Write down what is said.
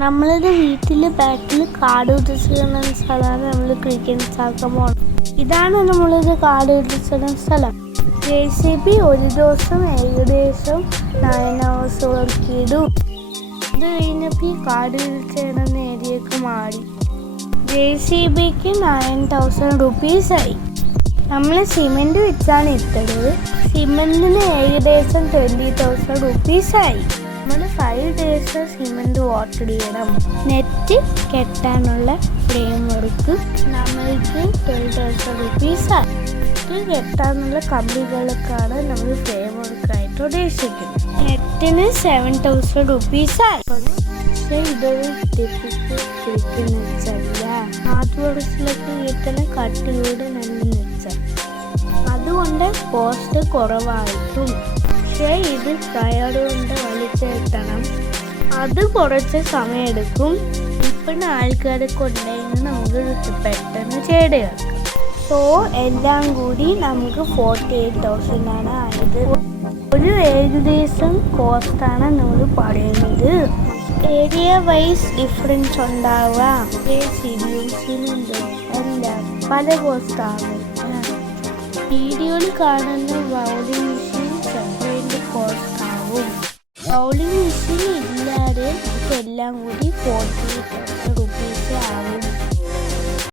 നമ്മളൊരു വീട്ടിൽ ബാക്കിൽ കാട് ഉദ്ദേശിക്കുന്ന സ്ഥലമാണ് നമ്മൾ ക്രിക്കറ്റ് കളിക്കാൻ പോകുന്നത്. ഇതാണ് നമ്മളൊരു കാട് ഉദ്ദേശിക്കുന്ന സ്ഥലം. JCB ഒരു ദിവസം ഏകദേശം 9 hours വർക്ക് ചെയ്തു. അത് കഴിഞ്ഞപ്പോൾ ഈ കാട് ചെയ്യുന്ന ഏരിയക്ക് മാറി. JCBക്ക് 9,000 rupees ആയി. നമ്മൾ സിമെൻറ്റ് വെച്ചാണ് ഇട്ടത്. സിമെൻറ്റിന് ഏകദേശം 20,000 rupees ആയി. നമ്മൾ 5 days സിമെൻറ്റ് വാട്ടർ ചെയ്യണം. നെറ്റ് കെട്ടാനുള്ള ഫ്രെയിം വർക്ക് നമ്മൾക്ക് 12,000 rupees ആയി. നെറ്റ് കെട്ടാനുള്ള കമ്പികൾക്കാണ് നമ്മൾ ഫ്രെയിം വർക്കായിട്ട് ഉദ്ദേശിക്കുന്നത്. നെറ്റിന് 7,000 rupees ആയി. പക്ഷേ ഇതൊരു ടിപ്പിക്കൽ ക്രിക്കറ്റ് നെച്ചല്ല. ഹാർഡ് വർക്സിലൊക്കെ കിട്ടുന്ന കട്ടിയോട് നല്ല നെച്ചാണ്. അതുകൊണ്ട് കോസ്റ്റ് കുറവായിട്ടും. പക്ഷേ ഇത് കയർ കൊണ്ട് വലിച്ചെത്തണം. അത് കുറച്ച് സമയമെടുക്കും. ഇപ്പം ആൾക്കാരൊക്കെ ഉണ്ടെങ്കിൽ നമുക്ക് പെട്ടെന്ന് ചെയ്തെടുക്കാം. സോ എല്ലാം കൂടി നമുക്ക് 48,000 ആണ് ആയത്. ഒരു ഏകദേശം കോസ്റ്റാണ് നമ്മൾ പറയുന്നത്. ഏരിയ വൈസ് ഡിഫറൻസ് ഉണ്ടാവാം. സിമെൻറ്റും എല്ലാം പല കോസ്റ്റാണ്. വീഡിയോയിൽ കാണുന്ന റൗളിംഗ് മെഷീൻ സെപ്പറേറ്റ് കോസ്റ്റ് ആവും. റൗളിംഗ് മെഷീൻ ഇല്ലാതെ എല്ലാം കൂടി 40